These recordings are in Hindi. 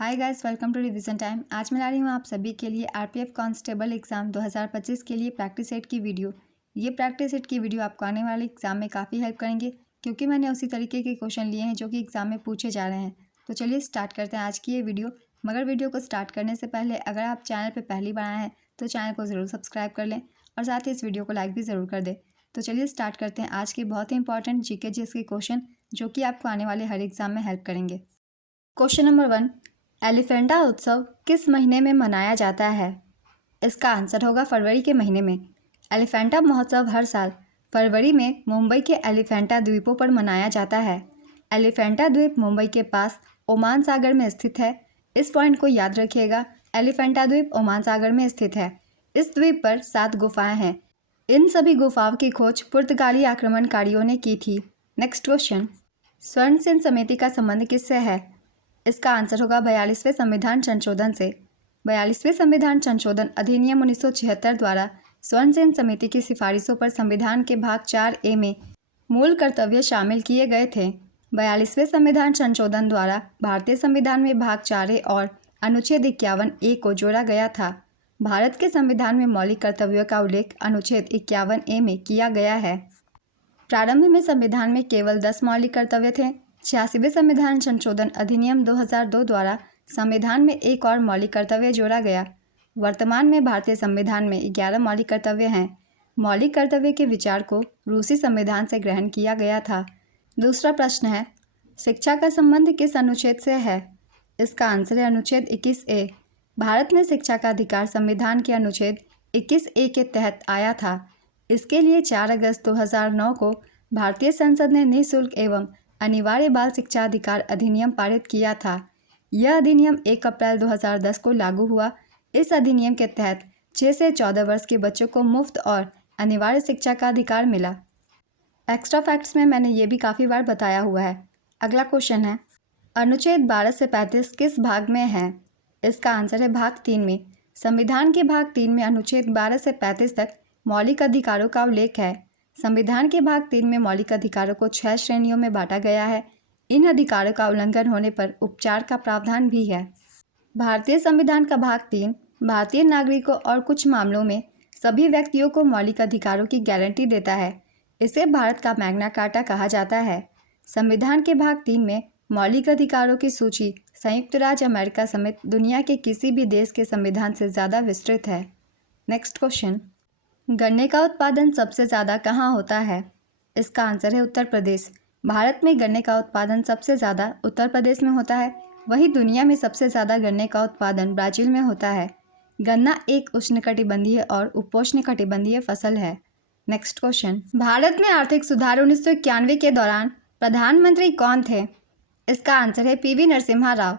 Hi guys, welcome to revision time. आज मैं ला रही हूँ आप सभी के लिए आरपीएफ कांस्टेबल एग्ज़ाम 2025 के लिए प्रैक्टिस सेट की वीडियो। ये प्रैक्टिस सेट की वीडियो आपको आने वाले एग्ज़ाम में काफ़ी हेल्प करेंगे, क्योंकि मैंने उसी तरीके के क्वेश्चन लिए हैं जो कि एग्ज़ाम में पूछे जा रहे हैं। तो चलिए स्टार्ट करते हैं आज की ये वीडियो। मगर वीडियो को स्टार्ट करने से पहले अगर आप चैनल पर पहली बार आए हैं तो चैनल को ज़रूर सब्सक्राइब कर लें और साथ ही इस वीडियो को लाइक भी ज़रूर कर दें। तो चलिए स्टार्ट करते हैं आज के बहुत ही इंपॉर्टेंट जीके के क्वेश्चन, जो कि आपको आने वाले हर एग्ज़ाम में हेल्प करेंगे। क्वेश्चन नंबर 1, एलिफेंटा उत्सव किस महीने में मनाया जाता है? इसका आंसर होगा फरवरी के महीने में। एलिफेंटा महोत्सव हर साल फरवरी में मुंबई के एलिफेंटा द्वीपों पर मनाया जाता है। एलिफेंटा द्वीप मुंबई के पास ओमान सागर में स्थित है। इस पॉइंट को याद रखिएगा, एलिफेंटा द्वीप ओमान सागर में स्थित है। इस द्वीप पर 7 गुफाएं हैं। इन सभी गुफाओं की खोज पुर्तगाली आक्रमणकारियों ने की थी। नेक्स्ट क्वेश्चन, स्वर्ण सिंध समिति का संबंध किससे है? इसका आंसर होगा 42वें संविधान संशोधन से। 42वें संविधान संशोधन अधिनियम 1976 द्वारा स्वर्ण सिंध समिति की सिफारिशों पर संविधान के भाग 4A में मूल कर्तव्य शामिल किए गए थे। 42वें संविधान संशोधन द्वारा भारतीय संविधान में भाग 4A और अनुच्छेद 51A को जोड़ा गया था। भारत के संविधान में मौलिक कर्तव्यों का उल्लेख अनुच्छेद 51A में किया गया है। प्रारंभ में संविधान में केवल 10 मौलिक कर्तव्य थे। 86वें संविधान संशोधन अधिनियम 2002 द्वारा संविधान में एक और मौलिक कर्तव्य जोड़ा गया। वर्तमान में भारतीय संविधान में 11 मौलिक कर्तव्य हैं। मौलिक कर्तव्य के विचार को रूसी संविधान से ग्रहण किया गया था। दूसरा प्रश्न है, शिक्षा का संबंध किस अनुच्छेद से है? इसका आंसर है अनुच्छेद 21A। भारत में शिक्षा का अधिकार संविधान के अनुच्छेद 21A के तहत आया था। इसके लिए 4 अगस्त 2009 को भारतीय संसद ने निःशुल्क एवं अनिवार्य बाल शिक्षा अधिकार अधिनियम पारित किया था। यह अधिनियम 1 अप्रैल 2010 को लागू हुआ। इस अधिनियम के तहत 6 से 14 वर्ष के बच्चों को मुफ्त और अनिवार्य शिक्षा का अधिकार मिला। एक्स्ट्रा फैक्ट्स में मैंने ये भी काफ़ी बार बताया हुआ है। अगला क्वेश्चन है, अनुच्छेद 12 से 35 किस भाग में है? इसका आंसर है भाग 3 में। संविधान के भाग 3 में अनुच्छेद 12 से 35 तक मौलिक अधिकारों का उल्लेख है। संविधान के भाग 3 में मौलिक अधिकारों को 6 श्रेणियों में बांटा गया है। इन अधिकारों का उल्लंघन होने पर उपचार का प्रावधान भी है। भारतीय संविधान का भाग 3 भारतीय नागरिकों और कुछ मामलों में सभी व्यक्तियों को मौलिक अधिकारों की गारंटी देता है। इसे भारत का मैग्ना कार्टा कहा जाता है। संविधान के भाग 3 में मौलिक अधिकारों की सूची संयुक्त राज्य अमेरिका समेत दुनिया के किसी भी देश के संविधान से ज़्यादा विस्तृत है। नेक्स्ट क्वेश्चन, गन्ने का उत्पादन सबसे ज़्यादा कहाँ होता है? इसका आंसर है उत्तर प्रदेश। भारत में गन्ने का उत्पादन सबसे ज़्यादा उत्तर प्रदेश में होता है। वहीं दुनिया में सबसे ज़्यादा गन्ने का उत्पादन ब्राज़ील में होता है। गन्ना एक उष्णकटिबंधीय और उपोष्णकटिबंधीय फसल है। नेक्स्ट क्वेश्चन, भारत में आर्थिक सुधार 1991 के दौरान प्रधानमंत्री कौन थे? इसका आंसर है PV नरसिम्हा राव।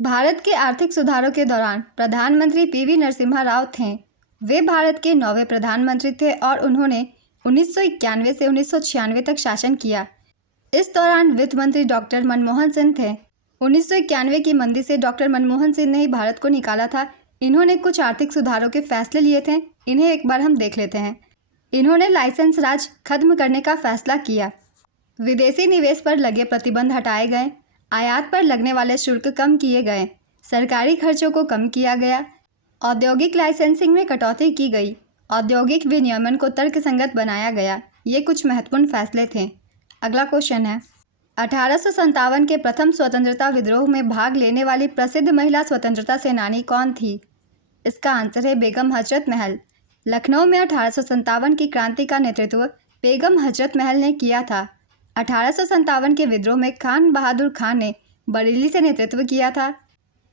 भारत के आर्थिक सुधारों के दौरान प्रधानमंत्री PV नरसिम्हा राव थे। वे भारत के 9वें प्रधानमंत्री थे और उन्होंने 1991 से 1996 तक शासन किया। इस दौरान वित्त मंत्री डॉक्टर मनमोहन सिंह थे। 1991 की मंदी से डॉक्टर मनमोहन सिंह ने ही भारत को निकाला था। इन्होंने कुछ आर्थिक सुधारों के फैसले लिए थे। इन्हें एक बार हम देख लेते हैं। इन्होंने लाइसेंस राज खत्म करने का फैसला किया। विदेशी निवेश पर लगे प्रतिबंध हटाए गए। आयात पर लगने वाले शुल्क कम किए गए। सरकारी खर्चों को कम किया गया। औद्योगिक लाइसेंसिंग में कटौती की गई। औद्योगिक विनियमन को तर्कसंगत बनाया गया। ये कुछ महत्वपूर्ण फैसले थे। अगला क्वेश्चन है, 1857 के प्रथम स्वतंत्रता विद्रोह में भाग लेने वाली प्रसिद्ध महिला स्वतंत्रता सेनानी कौन थी? इसका आंसर है बेगम हजरत महल। लखनऊ में 1857 की क्रांति का नेतृत्व बेगम हजरत महल ने किया था। 1857 के विद्रोह में खान बहादुर खान ने बरेली से नेतृत्व किया था।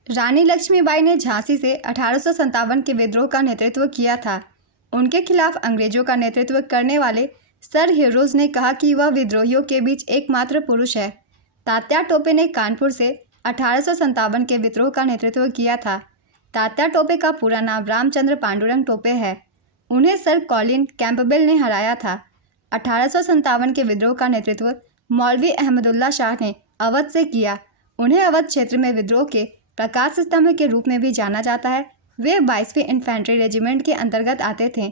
रानी लक्ष्मीबाई ने झांसी से 1857 के विद्रोह का नेतृत्व किया था। उनके खिलाफ अंग्रेजों का नेतृत्व करने वाले सर हीरोज ने कहा कि वह विद्रोहियों के बीच एकमात्र पुरुष है। तात्या टोपे ने कानपुर से 1857 के विद्रोह का नेतृत्व किया था। तात्या टोपे का पूरा नाम रामचंद्र पांडुरंग टोपे है। उन्हें सर कॉलिन कैंपबेल ने हराया था। 1857 के विद्रोह का नेतृत्व मौलवी अहमदुल्ला शाह ने अवध से किया। उन्हें अवध क्षेत्र में विद्रोह के प्रकाश स्तंभ के रूप में भी जाना जाता है। वे 22वीं इन्फेंट्री रेजिमेंट के अंतर्गत आते थे।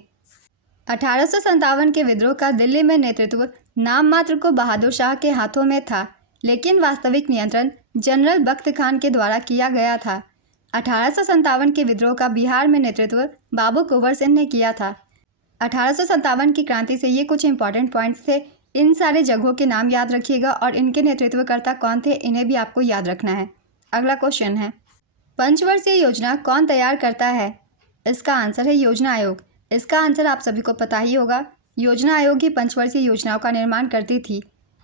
1857 के विद्रोह का दिल्ली में नेतृत्व नाम मात्र को बहादुर शाह के हाथों में था। लेकिन वास्तविक नियंत्रण जनरल बख्त खान के द्वारा किया गया था। 1857 के विद्रोह का बिहार में नेतृत्व बाबू कुंवर सिंह ने किया था। 1857 की क्रांति से ये कुछ इंपॉर्टेंट पॉइंट्स थे। इन सारे जगहों के नाम याद रखिएगा और इनके नेतृत्वकर्ता कौन थे इन्हें भी आपको याद रखना है। अगला क्वेश्चन है, पंचवर्षीय योजना कौन तैयार करता है? इसका आंसर है योजना आयोग। इसका आंसर आप सभी को पता ही होगा। योजना आयोग ही पंचवर्षीय योजनाओं का निर्माण करती थी।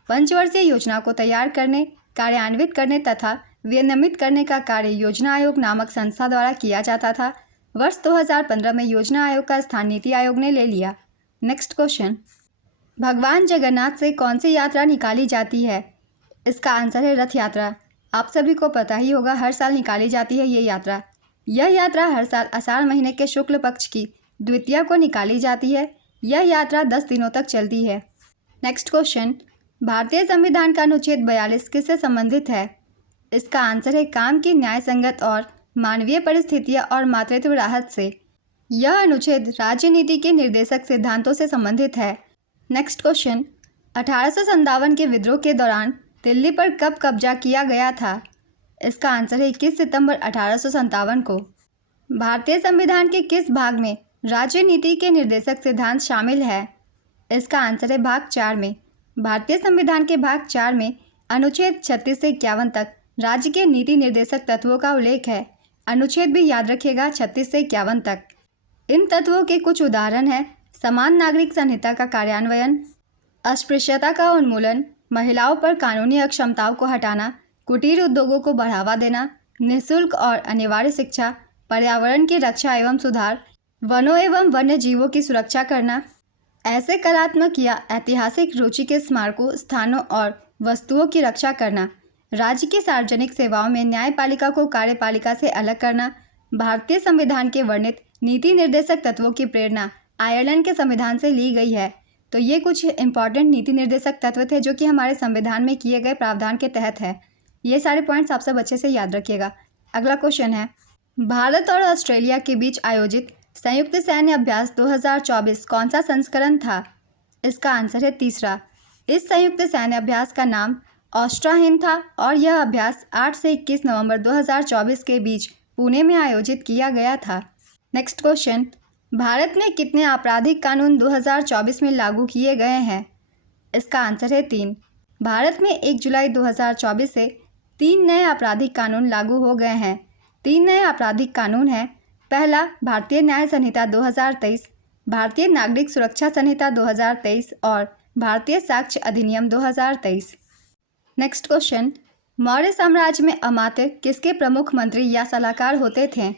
पंचवर्षीय योजना को तैयार करने, कार्यान्वित करने तथा विनियमित करने का कार्य योजना आयोग नामक संस्था द्वारा किया जाता था। वर्ष 2015 में योजना आयोग का स्थान नीति आयोग ने ले लिया। नेक्स्ट क्वेश्चन, भगवान जगन्नाथ से कौन सी यात्रा निकाली जाती है? इसका आंसर है रथ यात्रा। आप सभी को पता ही होगा, हर साल निकाली जाती है ये यात्रा। यह यात्रा हर साल आषाढ़ महीने के शुक्ल पक्ष की द्वितीया को निकाली जाती है। यह यात्रा 10 दिनों तक चलती है। नेक्स्ट क्वेश्चन, भारतीय संविधान का अनुच्छेद 42 किससे संबंधित है? इसका आंसर है काम की न्याय संगत और मानवीय परिस्थितियां और मातृत्व राहत से। यह अनुच्छेद राज्य नीति के निर्देशक सिद्धांतों से संबंधित है। नेक्स्ट क्वेश्चन, 1857 के विद्रोह के दौरान दिल्ली पर कब कब्जा किया गया था? इसका आंसर है 21 सितंबर 1857 को। भारतीय संविधान के किस भाग में राज्य नीति के निर्देशक सिद्धांत शामिल है? इसका आंसर है भाग 4 में। भारतीय संविधान के भाग 4 में अनुच्छेद 36 से 51 तक राज्य के नीति निर्देशक तत्वों का उल्लेख है। अनुच्छेद भी याद रखिएगा, 36 से 51 तक। इन तत्वों के कुछ उदाहरण हैं, समान नागरिक संहिता का कार्यान्वयन, अस्पृश्यता का उन्मूलन, महिलाओं पर कानूनी अक्षमताओं को हटाना, कुटीर उद्योगों को बढ़ावा देना, निःशुल्क और अनिवार्य शिक्षा, पर्यावरण की रक्षा एवं सुधार, वनों एवं वन्य जीवों की सुरक्षा करना, ऐसे कलात्मक या ऐतिहासिक रुचि के स्मारकों, स्थानों और वस्तुओं की रक्षा करना, राज्य की सार्वजनिक सेवाओं में न्यायपालिका को कार्यपालिका से अलग करना। भारतीय संविधान के वर्णित नीति निर्देशक तत्वों की प्रेरणा आयरलैंड के संविधान से ली गई है। तो ये कुछ इंपॉर्टेंट नीति निर्देशक तत्व थे जो कि हमारे संविधान में किए गए प्रावधान के तहत है। ये सारे पॉइंट्स आप सब अच्छे से याद रखिएगा। अगला क्वेश्चन है, भारत और ऑस्ट्रेलिया के बीच आयोजित संयुक्त सैन्य अभ्यास 2024 कौन सा संस्करण था? इसका आंसर है तीसरा। इस संयुक्त सैन्य अभ्यास का नाम ऑस्ट्राहिन था और यह अभ्यास 8 से 21 नवंबर 2024 के बीच पुणे में आयोजित किया गया था। नेक्स्ट क्वेश्चन, भारत में कितने आपराधिक कानून 2024 में लागू किए गए हैं? इसका आंसर है 3। भारत में 1 जुलाई 2024 से 3 नए आपराधिक कानून लागू हो गए हैं। 3 नए आपराधिक कानून हैं, पहला भारतीय न्याय संहिता 2023, भारतीय नागरिक सुरक्षा संहिता 2023 और भारतीय साक्ष्य अधिनियम 2023। नेक्स्ट क्वेश्चन, मौर्य साम्राज्य में अमात्य किसके प्रमुख मंत्री या सलाहकार होते थे?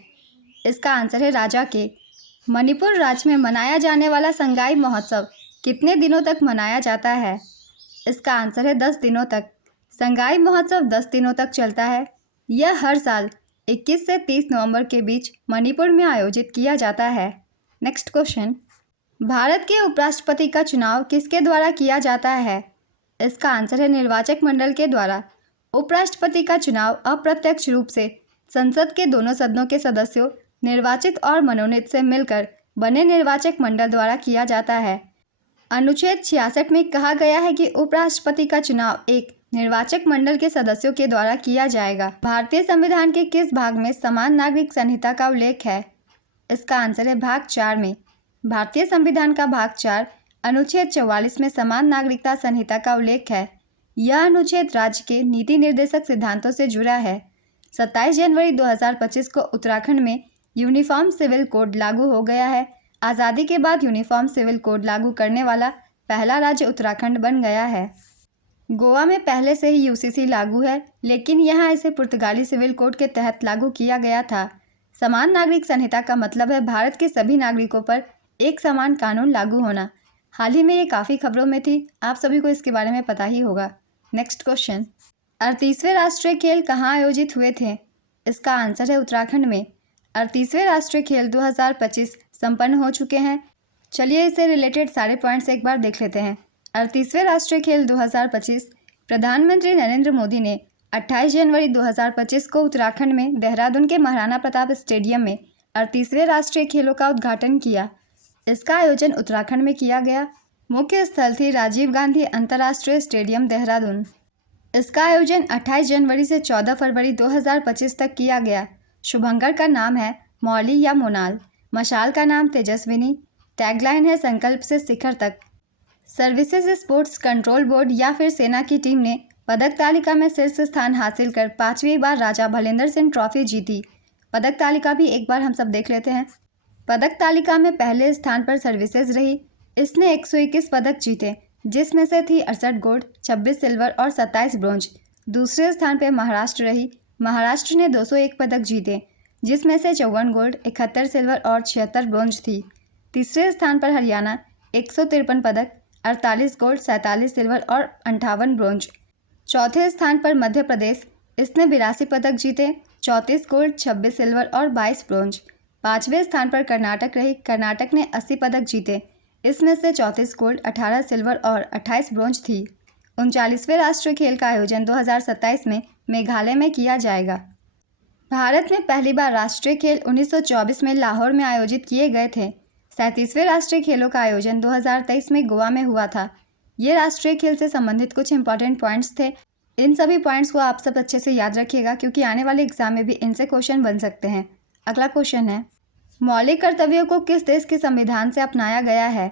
इसका आंसर है राजा के। मणिपुर राज्य में मनाया जाने वाला संगाई महोत्सव कितने दिनों तक मनाया जाता है? इसका आंसर है 10 दिनों तक। संगाई महोत्सव 10 दिनों तक चलता है। यह हर साल 21 से 30 नवंबर के बीच मणिपुर में आयोजित किया जाता है। नेक्स्ट क्वेश्चन, भारत के उपराष्ट्रपति का चुनाव किसके द्वारा किया जाता है? इसका आंसर है निर्वाचक मंडल के द्वारा। उपराष्ट्रपति का चुनाव अप्रत्यक्ष रूप से संसद के दोनों सदनों के सदस्यों निर्वाचित और मनोनीत से मिलकर बने निर्वाचक मंडल द्वारा किया जाता है। अनुच्छेद 66 में कहा गया है कि उपराष्ट्रपति का चुनाव एक निर्वाचक मंडल के सदस्यों के द्वारा किया जाएगा। भारतीय संविधान के किस भाग में समान नागरिक संहिता का उल्लेख है? इसका आंसर है भाग 4 में। भारतीय संविधान का भाग 4 अनुच्छेद 44 में समान नागरिकता संहिता का उल्लेख है। यह अनुच्छेद राज्य के नीति निर्देशक सिद्धांतों से जुड़ा है। 27 जनवरी 2025 को उत्तराखंड में यूनिफॉर्म सिविल कोड लागू हो गया है। आज़ादी के बाद यूनिफॉर्म सिविल कोड लागू करने वाला पहला राज्य उत्तराखंड बन गया है। गोवा में पहले से ही यूसीसी लागू है, लेकिन यहाँ इसे पुर्तगाली सिविल कोड के तहत लागू किया गया था। समान नागरिक संहिता का मतलब है भारत के सभी नागरिकों पर एक समान कानून लागू होना। हाल ही में ये काफ़ी खबरों में थी, आप सभी को इसके बारे में पता ही होगा। नेक्स्ट क्वेश्चन, 38वें राष्ट्रीय खेल कहाँ आयोजित हुए थे? इसका आंसर है उत्तराखंड में। 38वें राष्ट्रीय खेल 2025 संपन्न हो चुके हैं। चलिए इससे रिलेटेड सारे पॉइंट्स एक बार देख लेते हैं। 38वें राष्ट्रीय खेल 2025 प्रधानमंत्री नरेंद्र मोदी ने 28 जनवरी 2025 को उत्तराखंड में देहरादून के महाराणा प्रताप स्टेडियम में 38वें राष्ट्रीय खेलों का उद्घाटन किया। इसका आयोजन उत्तराखंड में किया गया। मुख्य स्थल थी राजीव गांधी अंतर्राष्ट्रीय स्टेडियम देहरादून। इसका आयोजन 28 जनवरी से 14 फरवरी 2025 तक किया गया। शुभंकर का नाम है मौली या मोनाल। मशाल का नाम तेजस्विनी। टैगलाइन है संकल्प से शिखर तक। सर्विसेज स्पोर्ट्स कंट्रोल बोर्ड या फिर सेना की टीम ने पदक तालिका में शीर्ष स्थान हासिल कर 5वीं बार राजा भलेंद्र सिंह ट्रॉफी जीती। पदक तालिका भी एक बार हम सब देख लेते हैं। पदक तालिका में पहले स्थान पर सर्विसेज रही। इसने 121 पदक जीते, जिसमें से थी 68 गोल्ड, 26 सिल्वर और 27 ब्रोंज। दूसरे स्थान पर महाराष्ट्र रही। महाराष्ट्र ने 201 पदक जीते, जिसमें से 54 गोल्ड, 71 सिल्वर और 76 ब्रोंज थी। तीसरे स्थान पर हरियाणा 153 पदक, 48 गोल्ड, 47 सिल्वर और 58 ब्रोंज। चौथे स्थान पर मध्य प्रदेश, इसने 82 पदक जीते, 34 गोल्ड, 26 सिल्वर और 22 ब्रोंज। पाँचवें स्थान पर कर्नाटक रही। कर्नाटक ने 80 पदक जीते, इसमें से 34 गोल्ड, 18 सिल्वर और 28 ब्रोंज थी। 39वें राष्ट्रीय खेल का आयोजन 2027 में मेघालय में किया जाएगा। भारत में पहली बार राष्ट्रीय खेल 1924 में लाहौर में आयोजित किए गए थे। 37वें राष्ट्रीय खेलों का आयोजन 2023 में गोवा में हुआ था। ये राष्ट्रीय खेल से संबंधित कुछ इंपॉर्टेंट पॉइंट्स थे। इन सभी पॉइंट्स को आप सब अच्छे से याद रखिएगा, क्योंकि आने वाले एग्जाम में भी इनसे क्वेश्चन बन सकते हैं। अगला क्वेश्चन है, मौलिक कर्तव्यों को किस देश के संविधान से अपनाया गया है?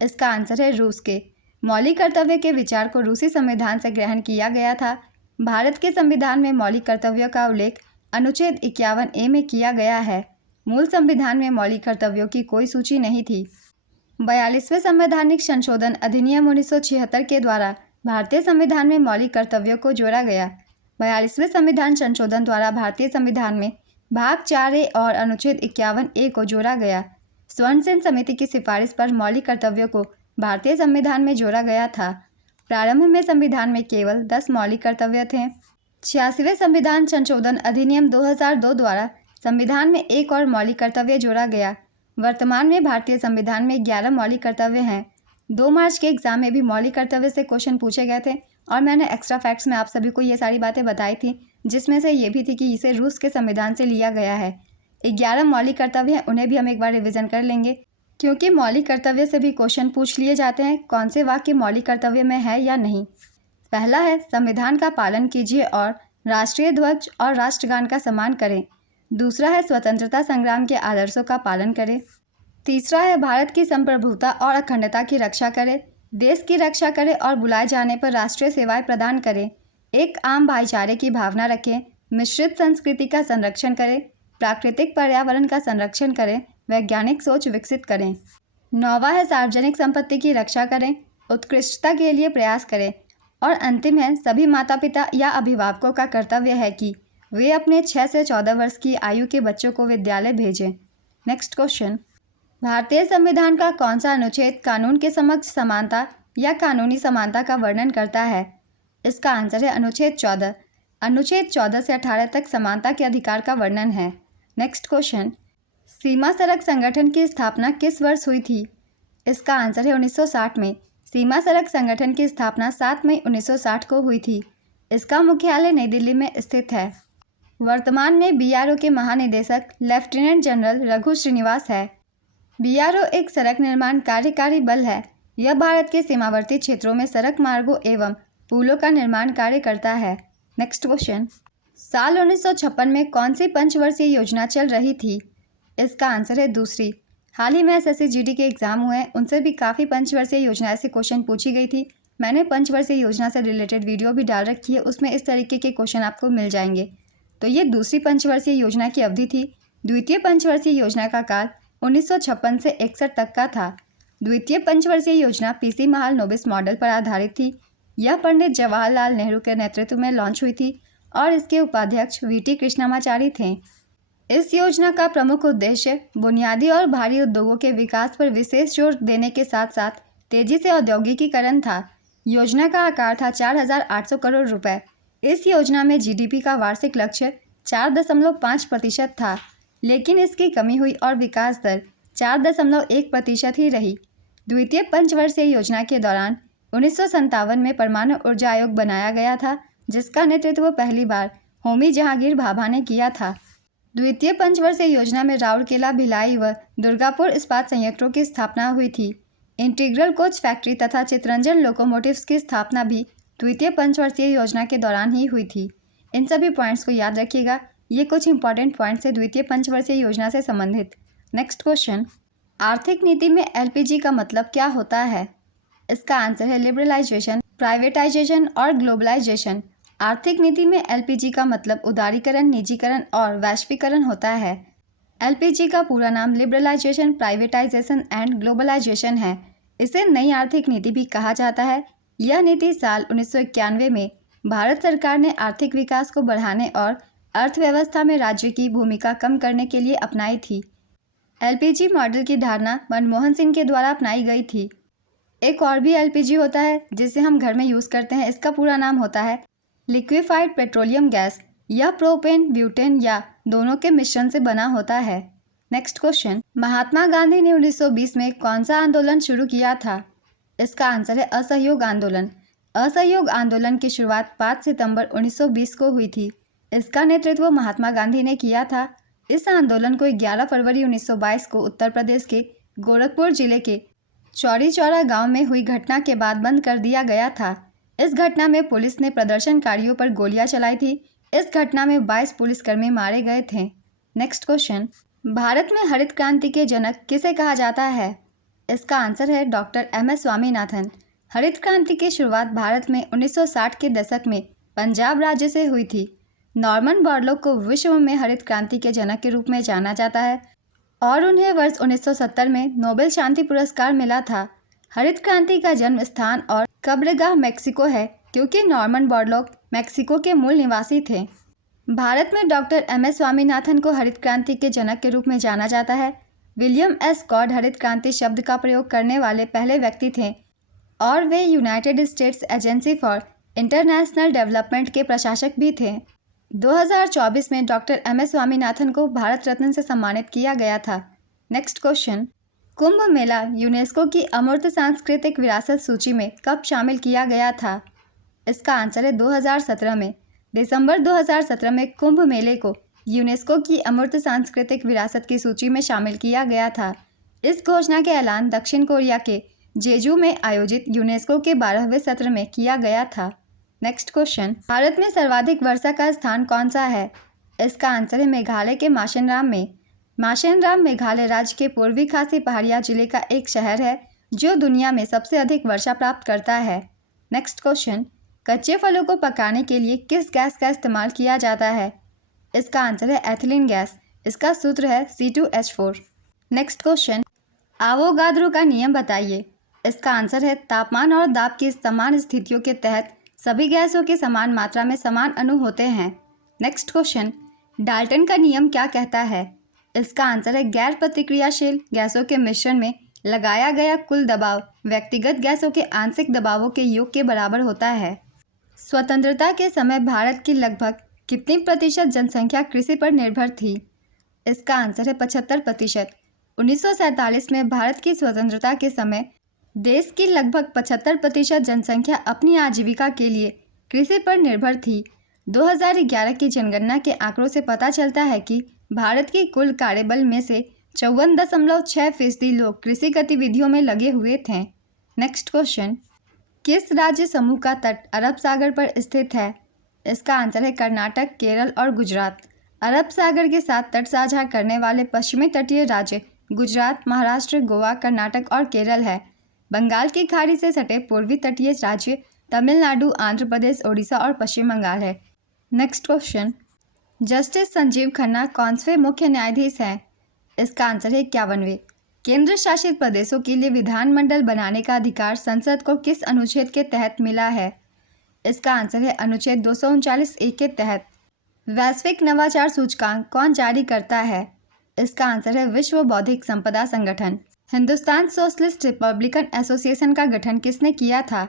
इसका आंसर है रूस के। मौलिक कर्तव्य के विचार को रूसी संविधान से ग्रहण किया गया था। भारत के संविधान में मौलिक कर्तव्यों का उल्लेख अनुच्छेद 51A में किया गया है। मूल संविधान में मौलिक कर्तव्यों की कोई सूची नहीं थी। 42वें संवैधानिक संशोधन अधिनियम 1976 के द्वारा भारतीय संविधान में मौलिक कर्तव्यों को जोड़ा गया। 42वें संविधान संशोधन द्वारा भारतीय संविधान में भाग 4A और अनुच्छेद 51A को जोड़ा गया। स्वर्ण सेन समिति की सिफारिश पर मौलिक कर्तव्यों को भारतीय संविधान में जोड़ा गया था। प्रारंभ में संविधान में केवल 10 मौलिक कर्तव्य थे। 86वें संविधान संशोधन अधिनियम 2002 द्वारा संविधान में एक और मौलिक कर्तव्य जोड़ा गया। वर्तमान में भारतीय संविधान में 11 मौलिक कर्तव्य हैं। 2 मार्च के एग्जाम में भी मौलिक कर्तव्य से क्वेश्चन पूछे गए थे और मैंने एक्स्ट्रा फैक्ट्स में आप सभी को ये सारी बातें बताई थी, जिसमें से ये भी थी कि इसे रूस के संविधान से लिया गया है। 11 मौलिक कर्तव्य हैं, उन्हें भी हम एक बार रिविज़न कर लेंगे, क्योंकि मौलिक कर्तव्य से भी क्वेश्चन पूछ लिए जाते हैं कौन से वाक्य मौलिक कर्तव्य में है या नहीं। पहला है, संविधान का पालन कीजिए और राष्ट्रीय ध्वज और राष्ट्रगान का सम्मान करें। दूसरा है, स्वतंत्रता संग्राम के आदर्शों का पालन करें। तीसरा है, भारत की संप्रभुता और अखंडता की रक्षा करें, देश की रक्षा करें और बुलाए जाने पर राष्ट्रीय सेवाएं प्रदान करें, एक आम भाईचारे की भावना रखें, मिश्रित संस्कृति का संरक्षण करें, प्राकृतिक पर्यावरण का संरक्षण करें, वैज्ञानिक सोच विकसित करें। 9वां है, सार्वजनिक संपत्ति की रक्षा करें, उत्कृष्टता के लिए प्रयास करें। और अंतिम है, सभी माता पिता या अभिभावकों का कर्तव्य है कि वे अपने 6 से 14 वर्ष की आयु के बच्चों को विद्यालय भेजें। नेक्स्ट क्वेश्चन, भारतीय संविधान का कौन सा अनुच्छेद कानून के समक्ष समानता या कानूनी समानता का वर्णन करता है? इसका आंसर है अनुच्छेद 14। अनुच्छेद 14 से 18 तक समानता के अधिकार का वर्णन है। नेक्स्ट क्वेश्चन, सीमा सड़क संगठन की स्थापना किस वर्ष हुई थी? इसका आंसर है 1960 में। सीमा सड़क संगठन की स्थापना 7 मई 1960 को हुई थी। इसका मुख्यालय नई दिल्ली में स्थित है। वर्तमान में बीआरओ के महानिदेशक लेफ्टिनेंट जनरल रघु श्रीनिवास है। बीआरओ एक सड़क निर्माण कार्यकारी बल है। यह भारत के सीमावर्ती क्षेत्रों में सड़क मार्गों एवं पुलों का निर्माण कार्य करता है। नेक्स्ट क्वेश्चन, साल 1956 में कौन सी पंचवर्षीय योजना चल रही थी? इसका आंसर है दूसरी। हाल ही में एसएससी जीडी के एग्जाम हुए हैं, उनसे भी काफ़ी पंचवर्षीय योजना से क्वेश्चन पूछी गई थी। मैंने पंचवर्षीय योजना से रिलेटेड वीडियो भी डाल रखी है, उसमें इस तरीके के क्वेश्चन आपको मिल जाएंगे। तो ये दूसरी पंचवर्षीय योजना की अवधि थी। द्वितीय पंचवर्षीय योजना का काल 1956 से 61 तक का था। द्वितीय पंचवर्षीय योजना पीसी महाल नोबिस मॉडल पर आधारित थी। यह पंडित जवाहरलाल नेहरू के नेतृत्व में लॉन्च हुई थी और इसके उपाध्यक्ष वीटी कृष्णमाचारी थे। इस योजना का प्रमुख उद्देश्य बुनियादी और भारी उद्योगों के विकास पर विशेष जोर देने के साथ साथ तेजी से औद्योगिकीकरण था। योजना का आकार था 4,800 करोड़ रुपए। इस योजना में जीडीपी का वार्षिक लक्ष्य 4.5% था, लेकिन इसकी कमी हुई और विकास दर 4.1% ही रही। द्वितीय पंचवर्षीय योजना के दौरान 1957 में परमाणु ऊर्जा आयोग बनाया गया था, जिसका नेतृत्व पहली बार होमी जहांगीर भाभा ने किया था। द्वितीय पंचवर्षीय योजना में राउरकेला, भिलाई व दुर्गापुर इस्पात संयंत्रों की स्थापना हुई थी। इंटीग्रल कोच फैक्ट्री तथा चितरंजन लोकोमोटिव्स की स्थापना भी द्वितीय पंचवर्षीय योजना के दौरान ही हुई थी। इन सभी पॉइंट्स को याद रखिएगा, ये कुछ इंपॉर्टेंट पॉइंट्स है द्वितीय पंचवर्षीय योजना से संबंधित। नेक्स्ट क्वेश्चन, आर्थिक नीति में एलपीजी का मतलब क्या होता है? इसका आंसर है लिबरलाइजेशन, प्राइवेटाइजेशन और ग्लोबलाइजेशन। आर्थिक नीति में एलपीजी का मतलब उदारीकरण, निजीकरण और वैश्वीकरण होता है। एलपीजी का पूरा नाम लिबरलाइजेशन, प्राइवेटाइजेशन एंड ग्लोबलाइजेशन है। इसे नई आर्थिक नीति भी कहा जाता है। यह नीति साल 1991 में भारत सरकार ने आर्थिक विकास को बढ़ाने और अर्थव्यवस्था में राज्य की भूमिका कम करने के लिए अपनाई थी। एलपीजी मॉडल की धारणा मनमोहन सिंह के द्वारा अपनाई गई थी। एक और भी एलपीजी होता है जिसे हम घर में यूज़ करते हैं। इसका पूरा नाम होता है लिक्विफाइड पेट्रोलियम गैस। यह प्रोपेन, ब्यूटेन या दोनों के मिश्रण से बना होता है। नेक्स्ट क्वेश्चन, महात्मा गांधी ने 1920 में कौन सा आंदोलन शुरू किया था? इसका आंसर है असहयोग आंदोलन। असहयोग आंदोलन की शुरुआत 5 सितंबर 1920 को हुई थी। इसका नेतृत्व महात्मा गांधी ने किया था। इस आंदोलन को 11 फरवरी 1922 को उत्तर प्रदेश के गोरखपुर जिले के चौरी चौरा गांव में हुई घटना के बाद बंद कर दिया गया था। इस घटना में पुलिस ने प्रदर्शनकारियों पर गोलियां चलाई थी। इस घटना में 22 पुलिसकर्मी मारे गए थे। नेक्स्ट क्वेश्चन, भारत में हरित क्रांति के जनक किसे कहा जाता है? इसका आंसर है डॉक्टर एम.एस. स्वामीनाथन। हरित क्रांति की शुरुआत भारत में 1960 के दशक में पंजाब राज्य से हुई थी। नॉर्मन बोरलॉग को विश्व में हरित क्रांति के जनक के रूप में जाना जाता है और उन्हें वर्ष 1970 में नोबेल शांति पुरस्कार मिला था। हरित क्रांति का जन्म स्थान और कब्रगाह मेक्सिको है, क्योंकि नॉर्मन बोरलॉग मेक्सिको के मूल निवासी थे। भारत में डॉक्टर एम.एस. स्वामीनाथन को हरित क्रांति के जनक के रूप में जाना जाता है। William S. कॉड हरित क्रांति शब्द का प्रयोग करने वाले पहले व्यक्ति थे और वे United States Agency for International Development के प्रशासक भी थे। 2024 में डॉक्टर एम.एस. स्वामीनाथन को भारत रत्न से सम्मानित किया गया था। Next question, Kumbh Mela UNESCO की अमूर्त सांस्कृतिक विरासत सूची में कब शामिल किया गया था? इसका आंसर है 2017 में। दिसंबर 2017 में कुंभ मेले को यूनेस्को की अमूर्त सांस्कृतिक विरासत की सूची में शामिल किया गया था। इस घोषणा के ऐलान दक्षिण कोरिया के जेजू में आयोजित यूनेस्को के 12वें सत्र में किया गया था। नेक्स्ट क्वेश्चन, भारत में सर्वाधिक वर्षा का स्थान कौन सा है? इसका आंसर है मेघालय के माशेनराम में। माशेनराम मेघालय राज्य के पूर्वी खासी पहाड़िया जिले का एक शहर है जो दुनिया में सबसे अधिक वर्षा प्राप्त करता है। नेक्स्ट क्वेश्चन, कच्चे फलों को पकाने के लिए किस गैस का इस्तेमाल किया जाता है? इसका आंसर है एथिलीन गैस। इसका सूत्र है C2H4। नेक्स्ट क्वेश्चन, आवोगाद्रो का नियम बताइए। इसका आंसर है तापमान और दाब की समान स्थितियों के तहत सभी गैसों की समान मात्रा में समान अणु होते हैं। नेक्स्ट क्वेश्चन, डाल्टन का नियम क्या कहता है? इसका आंसर है गैर प्रतिक्रियाशील गैसों के मिश्रण में लगाया गया कुल दबाव व्यक्तिगत गैसों के आंशिक दबावों के योग के बराबर होता है। स्वतंत्रता के समय भारत की लगभग कितनी प्रतिशत जनसंख्या कृषि पर निर्भर थी? इसका आंसर है 75%। 1947 में भारत की स्वतंत्रता के समय देश की लगभग 75% जनसंख्या अपनी आजीविका के लिए कृषि पर निर्भर थी। 2011 की जनगणना के आंकड़ों से पता चलता है कि भारत की कुल कार्यबल में से 54.6% लोग कृषि गतिविधियों में लगे हुए थे। नेक्स्ट क्वेश्चन, किस राज्य समूह का तट अरब सागर पर स्थित है? इसका आंसर है कर्नाटक, केरल और गुजरात। अरब सागर के साथ तट साझा करने वाले पश्चिमी तटीय राज्य गुजरात, महाराष्ट्र, गोवा, कर्नाटक और केरल है। बंगाल की खाड़ी से सटे पूर्वी तटीय राज्य तमिलनाडु, आंध्र प्रदेश, ओडिशा और पश्चिम बंगाल है। Next question, justice Sanjeev Khanna कौनसे मुख्य न्यायाधीश हैं? इसका आंसर है 51वें। केंद्र शासित प्रदेशों के लिए विधानमंडल बनाने का अधिकार संसद को किस अनुच्छेद के तहत मिला है? इसका आंसर है अनुच्छेद 239(a) के तहत। वैश्विक नवाचार सूचकांक कौन जारी करता है? इसका आंसर है विश्व बौद्धिक संपदा संगठन। हिंदुस्तान सोशलिस्ट रिपब्लिकन एसोसिएशन का गठन किसने किया था?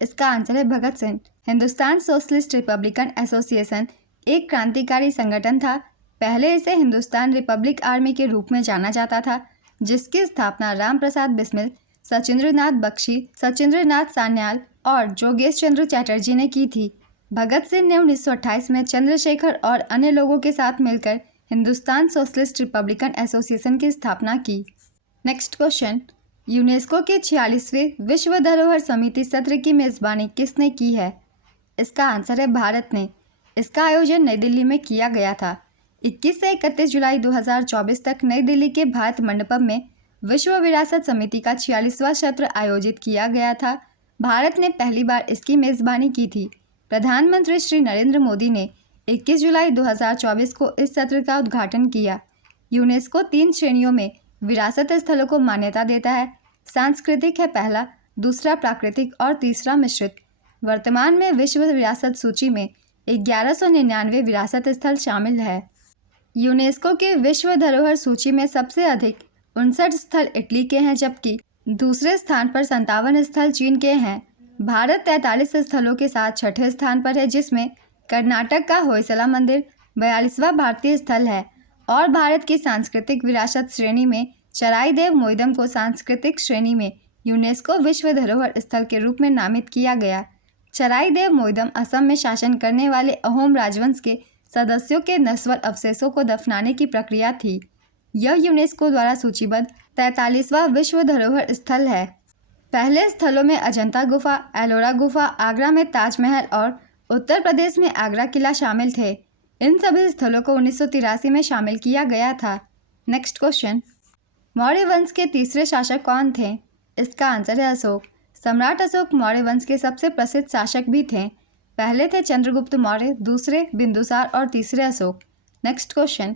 इसका आंसर है Bhagat Singh. Hindustan Socialist Republican Association एक क्रांतिकारी संगठन था। पहले इसे हिंदुस्तान रिपब्लिक आर्मी के रूप में जाना जाता था, जिसकी स्थापना राम प्रसाद बिस्मिल, सचिंद्रनाथ बख्शी, सचिंद्रनाथ सान्याल और जोगेश चंद्र चैटर्जी ने की थी। भगत सिंह ने 1928 में चंद्रशेखर और अन्य लोगों के साथ मिलकर हिंदुस्तान सोशलिस्ट रिपब्लिकन एसोसिएशन की स्थापना की। नेक्स्ट क्वेश्चन, यूनेस्को के 46वें विश्व धरोहर समिति सत्र की मेज़बानी किसने की है? इसका आंसर है भारत ने। इसका आयोजन नई दिल्ली में किया गया था। 21 से 31 जुलाई 2024 तक नई दिल्ली के भारत मंडपम में विश्व विरासत समिति का 46वां सत्र आयोजित किया गया था। भारत ने पहली बार इसकी मेज़बानी की थी। प्रधानमंत्री श्री नरेंद्र मोदी ने 21 जुलाई 2024 को इस सत्र का उद्घाटन किया। यूनेस्को 3 श्रेणियों में विरासत स्थलों को मान्यता देता है। सांस्कृतिक है पहला, दूसरा प्राकृतिक और तीसरा मिश्रित। वर्तमान में विश्व विरासत सूची में 1199 विरासत स्थल शामिल है। यूनेस्को के विश्व धरोहर सूची में सबसे अधिक 59 स्थल इटली के हैं, जबकि दूसरे स्थान पर 57 स्थल चीन के हैं। भारत 43 स्थलों के साथ छठे स्थान पर है, जिसमें कर्नाटक का होयसला मंदिर 42वां भारतीय स्थल है और भारत की सांस्कृतिक विरासत श्रेणी में चराईदेव मोइदम को सांस्कृतिक श्रेणी में यूनेस्को विश्व धरोहर स्थल के रूप में नामित किया गया। चराईदेव मोइदम असम में शासन करने वाले अहोम राजवंश के सदस्यों के नस्वर अवशेषों को दफनाने की प्रक्रिया थी। यह यूनेस्को द्वारा सूचीबद्ध 43वां विश्व धरोहर स्थल है। पहले स्थलों में अजंता गुफा, एलोरा गुफा, आगरा में ताजमहल और उत्तर प्रदेश में आगरा किला शामिल थे। इन सभी स्थलों को 1983 में शामिल किया गया था। नेक्स्ट क्वेश्चन, मौर्य वंश के तीसरे शासक कौन थे? इसका आंसर है अशोक। सम्राट अशोक मौर्य वंश के सबसे प्रसिद्ध शासक भी थे। पहले थे चंद्रगुप्त मौर्य, दूसरे बिंदुसार और तीसरे अशोक। नेक्स्ट क्वेश्चन,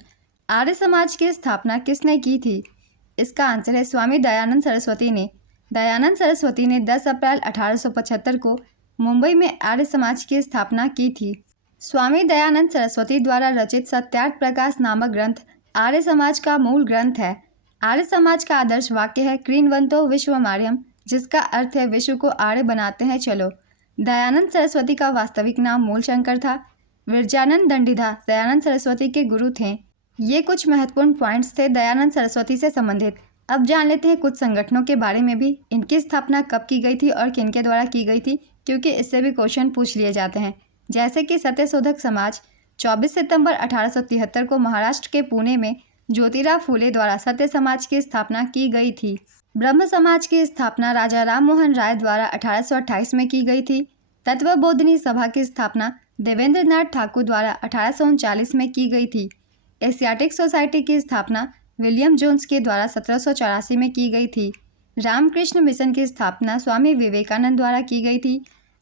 आर्य समाज की स्थापना किसने की थी? इसका आंसर है स्वामी दयानंद सरस्वती ने। दयानंद सरस्वती ने 10 अप्रैल 1875 को मुंबई में आर्य समाज की स्थापना की थी। स्वामी दयानंद सरस्वती द्वारा रचित सत्यार्थ प्रकाश नामक ग्रंथ आर्य समाज का मूल ग्रंथ है। आर्य समाज का आदर्श वाक्य है क्रीणवंतो विश्वमार्यम, जिसका अर्थ है विश्व को आर्य बनाते हैं चलो। दयानंद सरस्वती का वास्तविक नाम मूलशंकर था। विरजानंद दंडीदास दयानंद सरस्वती के गुरु थे। ये कुछ महत्वपूर्ण पॉइंट्स थे दयानंद सरस्वती से संबंधित। अब जान लेते हैं कुछ संगठनों के बारे में भी, इनकी स्थापना कब की गई थी और किनके द्वारा की गई थी, क्योंकि इससे भी क्वेश्चन पूछ लिए जाते हैं। जैसे कि सत्यशोधक समाज 24 सितंबर 1873 को महाराष्ट्र के पुणे में ज्योतिराव फूले द्वारा सत्य समाज की स्थापना की गई थी। ब्रह्म समाज की स्थापना राजा राम मोहन राय द्वारा 1828 में की गई थी। तत्वबोधिनी सभा की स्थापना देवेंद्र नाथ ठाकुर द्वारा 1839 में की गई थी। एशियाटिक सोसाइटी की स्थापना विलियम जोन्स के द्वारा 1784 में की गई थी। रामकृष्ण मिशन की स्थापना स्वामी विवेकानंद द्वारा की गई थी।